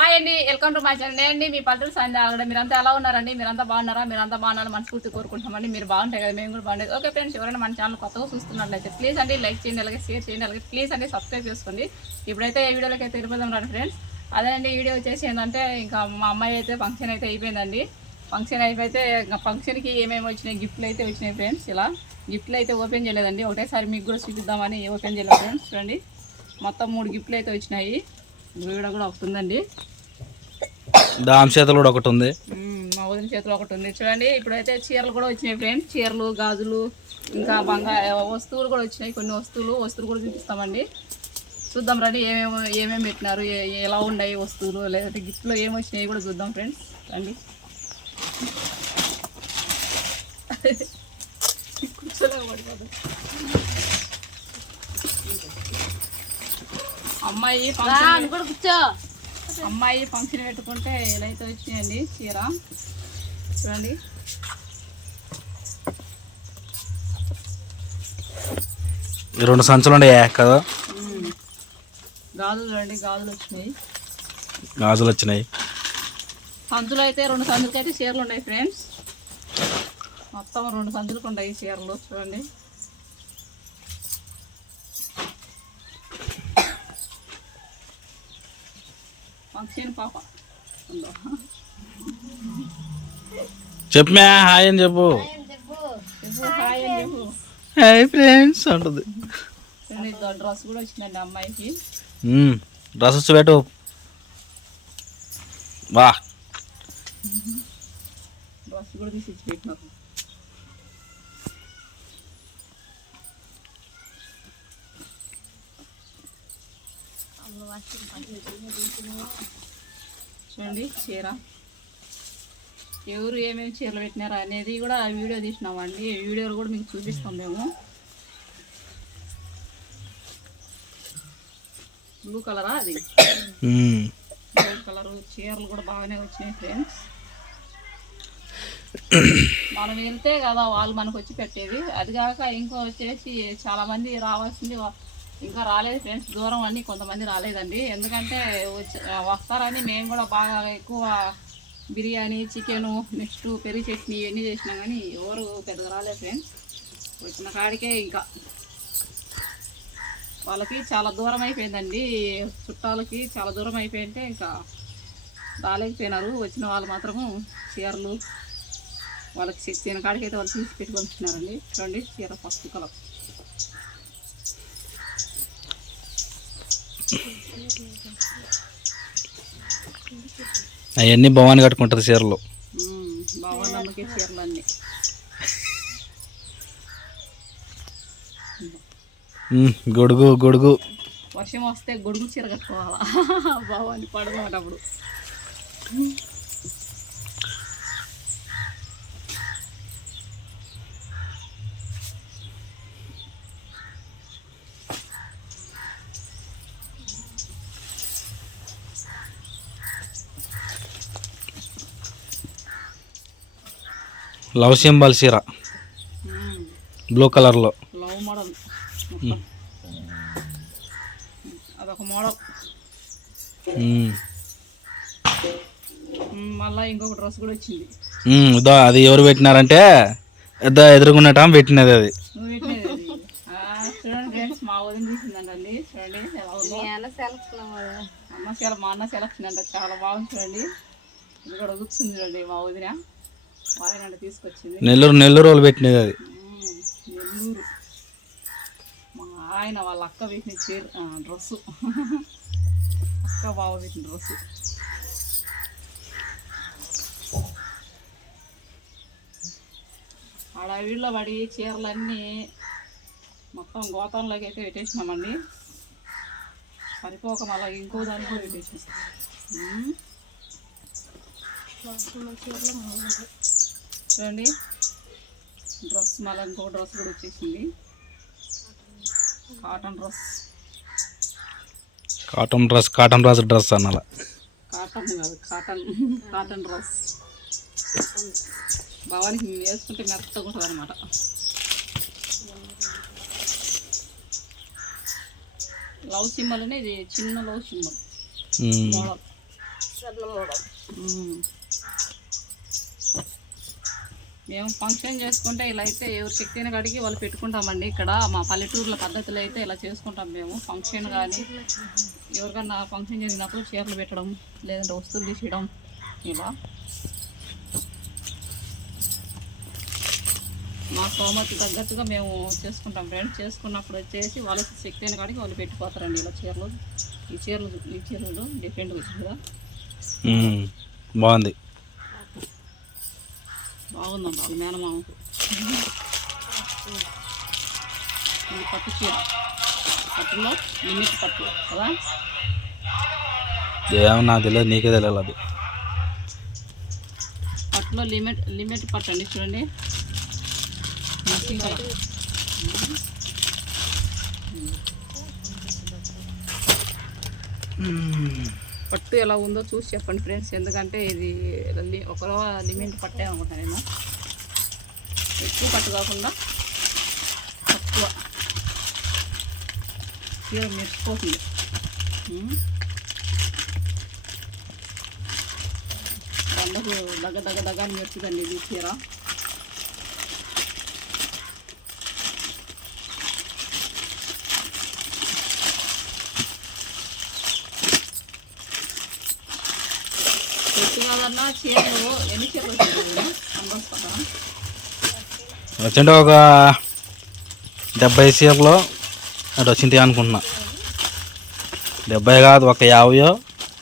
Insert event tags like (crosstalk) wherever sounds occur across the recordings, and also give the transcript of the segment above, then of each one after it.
Hi అండి welcome to my channel నేను మీ పల్లెటూరు సంధ్య ఆగడ మీరంతా ఎలా ఉన్నారండి? మీరంతా బాగున్నారా? మీరంతా బాగున్నారా మనస్ఫూర్తి కోరుకుంటామండి మీరు బాగుంటాయి కదా మేము కూడా బాగుండేది. ఓకే ఫ్రెండ్స్ ఎవరైనా మన ఛానల్ కొత్తగా చూస్తున్నట్లయితే ప్లీజ్ అండి లైక్ చేయండి అలాగే షేర్ చేయండి అలాగే ప్లీజ్ అండి సబ్స్క్రైబ్ చేసుకోండి. ఇప్పుడైతే ఈ వీడియోలోకి అయితే తిరిగిపోదాం రండి ఫ్రెండ్స్ అదేనండి వీడియో వచ్చేసి ఏంటంటే ఇంకా మా అమ్మాయి అయితే ఫంక్షన్ అయితే అయిపోయిందండి. ఫంక్షన్ అయిపోతే ఇంకా ఫంక్షన్కి ఏమేమి వచ్చినాయి గిఫ్ట్లు అయితే వచ్చినాయి ఫ్రెండ్స్ ఇలా గిఫ్ట్లు అయితే ఓపెన్ చేయలేదండి. ఒకటేసారి మీకు కూడా చూపిద్దామని ఓపెన్ చేయలేదు ఫ్రెండ్స్ చూడండి. మొత్తం మూడు గిఫ్ట్లు అయితే వచ్చినాయి. వీడియో కూడా ఒకటి ఉందండి దామ్ చేతులు కూడా ఒకటి ఉంది మా వదిన చేతిలో ఒకటి ఉంది చూడండి ఇప్పుడైతే చీరలు కూడా వచ్చినాయి ఫ్రెండ్స్. చీరలు గాజులు ఇంకా బంగారు వస్తువులు కూడా వచ్చినాయి. కొన్ని వస్తువులు వస్తువులు కూడా చూపిస్తామండి. చూద్దాం రండి ఏమేమి ఏమేమి పెట్టినారు ఎలా ఉన్నాయి వస్తువులు లేదంటే గిఫ్ట్లో ఏమి వచ్చినాయి కూడా చూద్దాం ఫ్రెండ్స్. రండి. (laughs) పడిపోతుంది. అమ్మాయి కూర్చో. అమ్మాయి ఫంక్షన్ పెట్టుకుంటే ఎలా అయితే వచ్చినాయండి చీర? చూడండి. రెండు సంచులు ఉన్నాయా కదా. గాజులు చూడండి గాజులు వచ్చినాయి. గాజులు వచ్చినాయి. సంచులు అయితే రెండు సంచులకి అయితే చీరలు ఉన్నాయి ఫ్రెండ్స్ మొత్తం రెండు సంచులకు ఉన్నాయి చీరలు చూడండి. ఫంక్షన్ పాప. ఉందో. చెప్పు మే హాయ్ అని చెప్పు. చెప్పు హాయ్ అని చెప్పు. హాయ్ ఫ్రెండ్స్ అంటుంది. డ్రెస్ కూడా వచ్చిందండి అమ్మాయికి. డ్రెస్ వచ్చి పెట్టు. వా. డ్రెస్ కూడా తీసి పెట్టినారు చూడండి చీర. ఎవరు ఏమేమి చీరలు పెట్టినారు అనేది కూడా వీడియో తీసినామండి. వీడియోలు కూడా మీకు చూపిస్తాం మేము. బ్లూ కలరా అది. బ్లూ కలర్ చీరలు కూడా బాగానే వచ్చినాయి ఫ్రెండ్స్ మనం వెళ్తే కదా వాళ్ళు మనకు వచ్చి పెట్టేది. అది కాక ఇంకో వచ్చేసి చాలా మంది రావాల్సింది ఇంకా రాలేదు ఫ్రెండ్స్ దూరం అని కొంతమంది రాలేదండి. ఎందుకంటే వచ్చి- వస్తారని మేము కూడా బాగా ఎక్కువ బిర్యానీ చికెను నెక్స్ట్ పెరుగు చట్నీ ఇవన్నీ చేసినాం కానీ ఎవరు పెద్దగా రాలేదు ఫ్రెండ్స్. వచ్చిన కాడికే ఇంకా. వాళ్ళకి చాలా దూరం అయిపోయిందండి. చుట్టాలకి చాలా దూరం అయిపోయింటే ఇంకా రాలేకపోయినారు. వచ్చిన వాళ్ళు మాత్రము చీరలు వాళ్ళకి తిన కాడికి అయితే వాళ్ళు తీసి పెట్టుకొని వచ్చినారండి చూడండి చీర ఫస్ట్ కలర్. అవన్నీ భవాని కట్టుకుంటుంది చీరలు. చీరలు అన్నీ. గొడుగు గొడుగు. వర్షం వస్తే గొడుగు చీర కట్టుకోవాలా? బాగుంది పడుకునేటప్పుడు లవ్ సింబల్ చీర. బ్లూ కలర్లో. Love model. అదొక మోడల్. మళ్ళీ ఇంకొక డ్రెస్ కూడా వచ్చింది. అది ఎవరు పెట్టినారంటే ఎదురుకున్నట పెట్టినది అది. చూడండి ఫ్రెండ్స్ మా వదిన తీసిందండి చూడండి సెల మా అన్న సెలక్షన్ అంట. చాలా బాగుంది చూడండి. ఇది కూడా కూర్చుంది చూడండి మా వదిన. మా వదిన అంటే తీసుకొచ్చింది. నెల్లూరు నెల్లూరు వాళ్ళు పెట్టినది అది. నెల్లూరు. మా ఆయన వాళ్ళ అక్క పెట్టిన చీర డ్రెస్సు. అక్క బావ పెట్టిన డ్రెస్సు. ఆడ వీళ్ళో పడి చీరలన్నీ మొత్తం గోతంలోకి అయితే పెట్టేసినామండి. సరిపోక మళ్ళీ ఇంకో దానికి కూడా పెట్టేసినాం. చూడండి. డ్రెస్ మళ్ళీ ఇంకో డ్రెస్ కూడా వచ్చేసింది. Cotton dress. Cotton dress cotton Raju dress అనాల. Cotton కాదు కాటన్ కాటన్ డ్రెస్. భవానికి మేము వేసుకుంటే మెత్తగా ఉంటుంది అనమాట లవ్ సింబల్ అనేది చిన్న లవ్ సింబల్. మోడల్. ఉమ్. మేము ఫంక్షన్ చేసుకుంటే ఇలా అయితే ఎవరు శక్తిని కడిగి వాళ్ళు పెట్టుకుంటామండి. ఇక్కడ మా పల్లెటూరుల పద్ధతులు అయితే ఇలా చేసుకుంటాం మేము. ఫంక్షన్ కానీ ఎవరికన్నా ఫంక్షన్ చేసినప్పుడు చీరలు పెట్టడం లేదంటే వస్తువులు తీసేయడం ఇలా. మా సోమతి తగ్గట్టుగా మేము చేసుకుంటాం ఫ్రెండ్స్ చేసుకున్నప్పుడు వచ్చేసి వాళ్ళకి శక్తి అయిన కాడికి వాళ్ళు పెట్టిపోతారండి ఇలా చీరలు. ఈ చీరలు ఈ చీరలు డిఫరెంట్ వచ్చింది కదా బాగుంది. బాగుందండి వాళ్ళ మేనమామకు ఇది పట్టు చీర. పట్టులో లిమిట్ పట్టు కదా? ఏమో నాకు తెలియదు నీకే తెలియాలి అది. పట్టులో లిమిట్ లిమిట్ పట్టు అండి చూడండి. కదా. పట్టు ఎలా ఉందో చూసి చెప్పండి ఫ్రెండ్స్. ఎందుకంటే ఇది లి- ఒక లిమిట్ పట్టే అనుకుంటాను నేను. ఎక్కువ పట్టు కాకుండా తక్కువ. చీర మెరిసిపోతుంది. ఉమ్. దగ్గర దగ్గ దగ్గ దగ్గ ఇది చీర చెట్టు కాదన్నా చీరలు ఎన్ని చీరలు వచ్చింది సంబంధ పక్కన వచ్చింటే ఒక డెబ్బై సీరలో. అటు వచ్చింటాయి అనుకుంటున్నా డెబ్బై కాదు ఒక యాభయో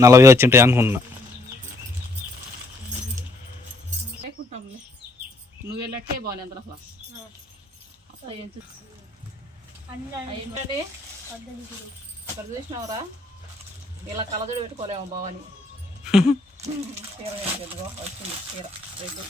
నలభై వచ్చింటాయి అనుకుంటున్నా నువ్వు అందరూ అసలు అక్కడ చూసినావురా? ఇలా కలజోడు పెట్టుకోలేము బావని. (laughs) చీర పెట్టుకో వచ్చింది చీర రెడ్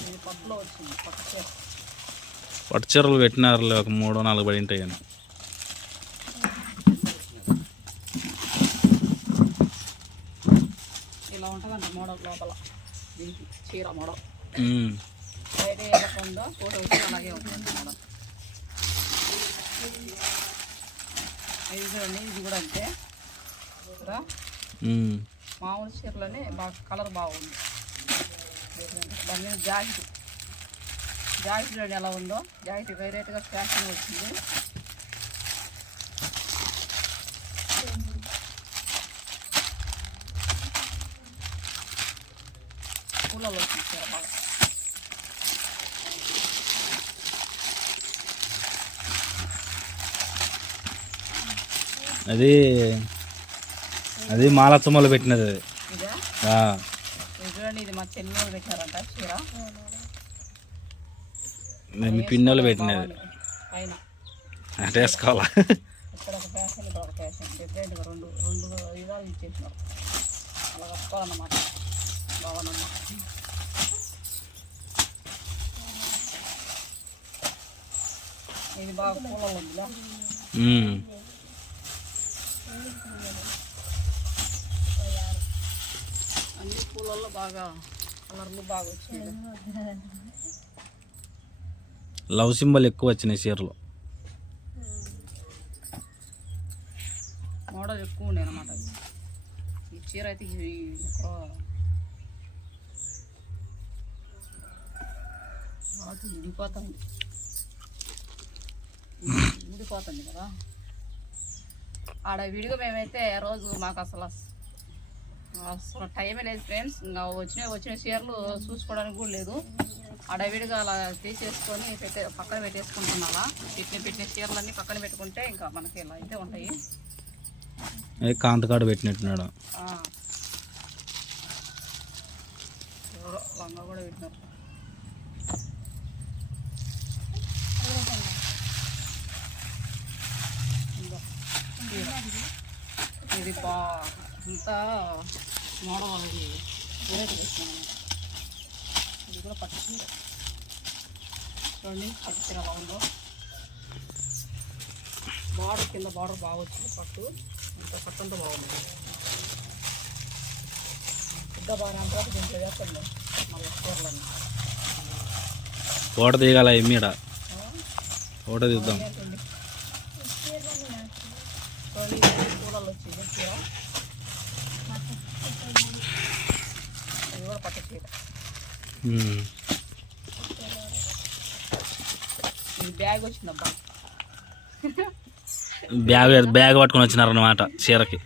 ఇది పట్టులో వచ్చింది పట్టు చీర పట్టు చీరలు పెట్టినారు ఒక మూడు నాలుగు పడి ఉంటాయి కానీ ఇలా ఉంటుందంట మోడల్ లోపల. దీనికి చీర మోడల్. బయట ఎలా ఉందో ఫోటో అలాగే ఉంటుంది మోడల్. ఇది చూడండి ఇది కూడా అంతే. మామూలు చీరలోనే బాగా కలర్ బాగుంది. దాని మీద జాకెట్. జాకెట్ చూడండి ఎలా ఉందో. జాకెట్ వేరేట్గా ఫ్యాషన్ వచ్చింది. పూలలో వచ్చింది చీర బాగా. అది అది మాలచ్చమ్మలు పెట్టినది అది. ఇదా? ఆ, ఇది చూడండి ఇది మా చెల్లెలు పెట్టారంట చీర. నేను మీ పిన్నోళ్ళు పెట్టినది. వేసుకోవాలా? ఇక్కడ ఒక ఫ్యాషన్ ఇక్కడ ఒక ఫ్యాషన్ డిఫరెంట్గా రెండు రెండు విధాలు ఇచ్చేసినారు అలా కట్టుకోవాలన్నమాట బాగుందమ్మా ఇది బాగా పూలలో ఉందిగా ఉమ్. అన్ని పూలల్లో బాగా కలర్లు బాగా వచ్చినాయి లవ్ సింబల్ ఎక్కువ వచ్చినాయి చీరలు. మోడల్ ఎక్కువ ఉండే అనమాట ఈ చీర అయితే విడిపోతుంది. విడిపోతుంది కదా. ఆడ విడిగా మేమైతే రోజు మాకు అసలు అస్- అసలు టైమే లేదు ఫ్రెండ్స్ ఇంకా వచ్చిన వచ్చిన చీరలు చూసుకోవడానికి కూడా లేదు. అడవిడిగా అలా తీసేసుకొని పెట్టే పక్కన పెట్టేసుకుంటున్నావా? పెట్టిన పెట్టిన చీరలన్నీ పక్కన పెట్టుకుంటే ఇంకా మనకి ఇలా అయితే ఉంటాయి. కాంతకాడ పెట్టినట్టున్నాడు. లంగా కూడా పెట్టినారు. ఇది బా అంతా తెచ్చాను ఇది కూడా చూడండి పట్టు చీర ఎలా ఉందో. బార్డర్ కింద బార్డర్ బాగా వచ్చింది పట్టు. ఇంకా పట్టు అంతా బాగుంది. పెద్ద బాగా అంతా దీంట్లో వేస్తాను మళ్ళీ చీరలన్నీ ఫోటో దిగాల ఎమ్మిడ ఫోటో తీద్దాం కూరలు వచ్చింది చీర ఇది కూడా పట్టు చీర. బ్యాగ్ వచ్చిందబ్బా. బ్యాగ్ బ్యాగ్ పట్టుకొని చీరకి.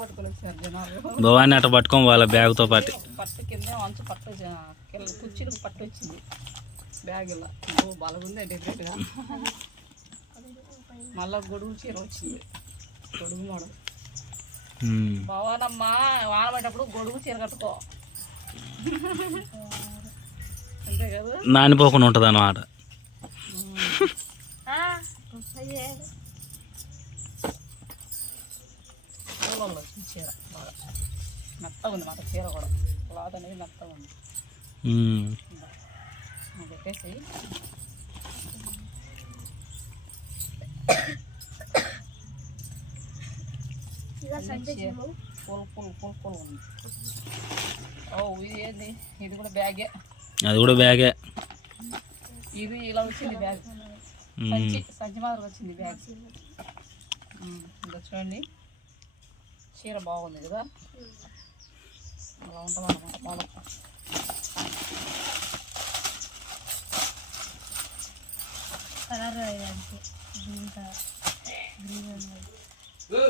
పట్టుకొని వచ్చారు జనాలు. భవాని అట్ట పట్టుకోం వాళ్ళ బ్యాగ్తో పాటు. పట్టు కింద మంచు పట్టు కుర్చీలకు వచ్చింది. బ్యాగ్ ఇలా. బలగుంది డిఫరెంట్గా మళ్ళా గొడుగు చీర వచ్చింది. గొడుగు మోడల్. భవానమ్మా వాన పడ్డప్పుడు గొడుగు చీర కట్టుకో. నానిపోకుండా ఉంటుంది అన్నమాట. చీర మెత్తగా ఉంది మాట చీర కూడా. క్లాత్ అనేది మెత్తగా ఉంది పెట్టేసి పూల పూల పూల పూల ఉంది. ఇది ఏంది? ఇది కూడా బ్యాగే. అది కూడా బ్యాగే. ఇది ఇలా వచ్చింది బ్యాగ్. సంచి మాదిరి వచ్చింది బ్యాగ్. చూడండి. చీర బాగుంది కదా? అలా ఉంటుంది అనమాట మోడల్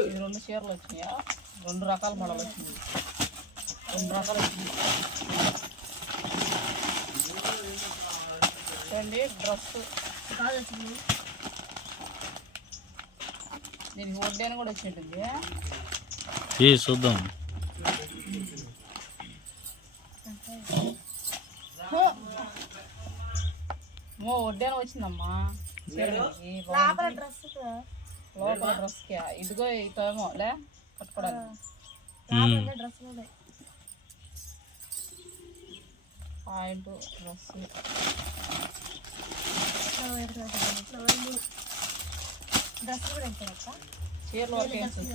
ఇది రెండు చీరలు వచ్చినాయా? రెండు రకాల మోడల్ వచ్చింది. రెండు రకాలు వచ్చింది చూడండి డ్రెస్. దీనికి వడ్డాను కూడా వచ్చింటుంది ఈ చూద్దాం. వడ్డాను వచ్చిందమ్మా. చీరలకి బాగుంది. లోపల డ్రెస్కి ఇదిగో లే కట్టుకోవడానికి. ఉమ్. పాయింట్ డ్రెస్ చీరల వరకు ఏం చూడు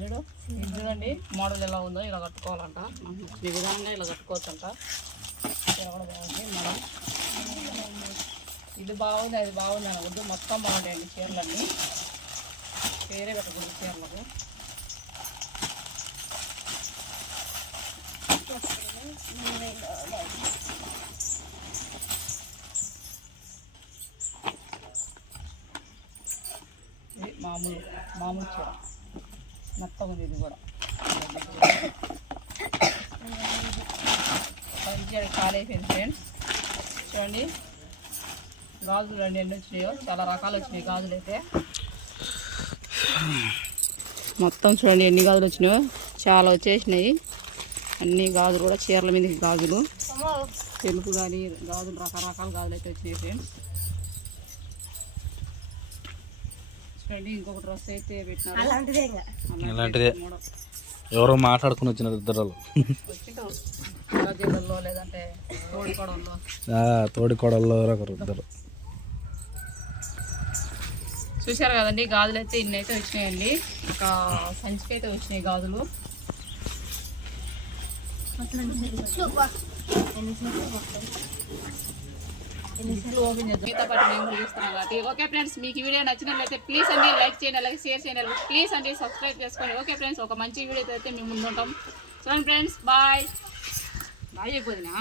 చూడు ఇది చూడండి మోడల్ ఎలా ఉందో ఇలా కట్టుకోవాలంట. ఈ విధంగా ఇలా కట్టుకోవచ్చంట. చీర కూడా బాగుంది మోడల్. ఇది బాగుంది అది బాగుంది అనవద్దు మొత్తం బాగుంటాయండి చీరలన్నీ. పేరే పెట్టకూడదు చీరలకు. మామూలు మామూలు చీర. మెత్తగా ఉంది ఇది కూడా. మంచిగా ఖాళీ ఫ్రెండ్స్ చూడండి. గాజులు రెండు ఎన్ని వచ్చినాయో చాలా రకాలు వచ్చినాయి గాజులు అయితే. మొత్తం చూడండి ఎన్ని గాజులు వచ్చినాయో. చాలా వచ్చేసినాయి. అన్ని గాజులు కూడా చీరల మీద గాజులు. తెలుపు కానీ గాజులు రకరకాల గాజులు అయితే వచ్చినాయి ఫ్రెండ్స్. చూడండి ఇంకొక డ్రెస్ అయితే పెట్టినారు. అలాంటిదే ఎవరో మాట్లాడుకుని వచ్చినారు ఇద్దరు తోడి కొడల్లో ఒకరు ఇద్దరు. చూశారు కదండి గాజులు అయితే ఇన్ని అయితే వచ్చినాయండి. ఒక సంచికి అయితే వచ్చినాయి గాజులు. మీతో పాటు మేము చూస్తున్నాం కాబట్టి ఓకే ఫ్రెండ్స్ మీకు ఈ వీడియో నచ్చినట్లయితే ప్లీజ్ అండి లైక్ చేయండి అలాగే షేర్ చేయండి అలాగే ప్లీజ్ అండి సబ్స్క్రైబ్ చేసుకోండి. ఓకే ఫ్రెండ్స్ ఒక మంచి వీడియోతో అయితే మేము ముందు ఉంటాం చూడండి ఫ్రెండ్స్ బాయ్ బాయ్ అయిపోయిందా